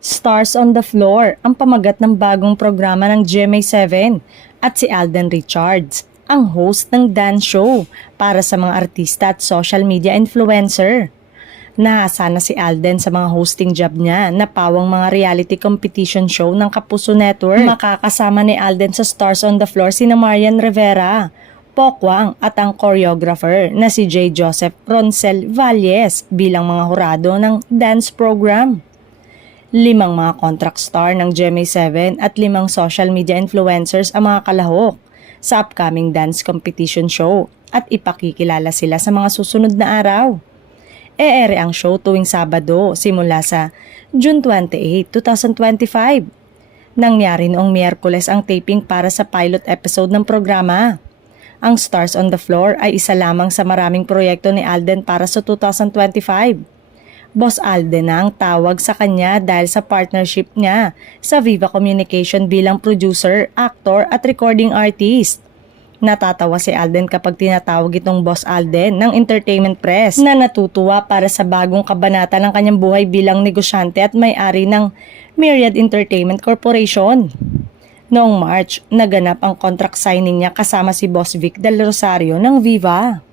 Stars on the Floor ang pamagat ng bagong programa ng GMA7 at si Alden Richards, ang host ng dance show para sa mga artista at social media influencer. Nahasa na si Alden sa mga hosting job niya na pawang mga reality competition show ng Kapuso Network. Makakasama ni Alden sa Stars on the Floor sina Marian Rivera, Pokwang at ang choreographer na si J. Joseph Roncel Valles bilang mga hurado ng dance program. 5 mga contract star ng GMA7 at 5 social media influencers ang mga kalahok sa upcoming dance competition show at ipakikilala sila sa mga susunod na araw. E-ere ang show tuwing Sabado simula sa June 28, 2025. Nangyari noong Miyerkules ang taping para sa pilot episode ng programa. Ang Stars on the Floor ay isa lamang sa maraming proyekto ni Alden para sa 2025. Boss Alden na ang tawag sa kanya dahil sa partnership niya sa Viva Communication bilang producer, actor at recording artist. Natatawa si Alden kapag tinatawag itong Boss Alden ng Entertainment Press na natutuwa para sa bagong kabanata ng kanyang buhay bilang negosyante at may-ari ng Myriad Entertainment Corporation. Noong March, naganap ang contract signing niya kasama si Boss Vic Del Rosario ng Viva.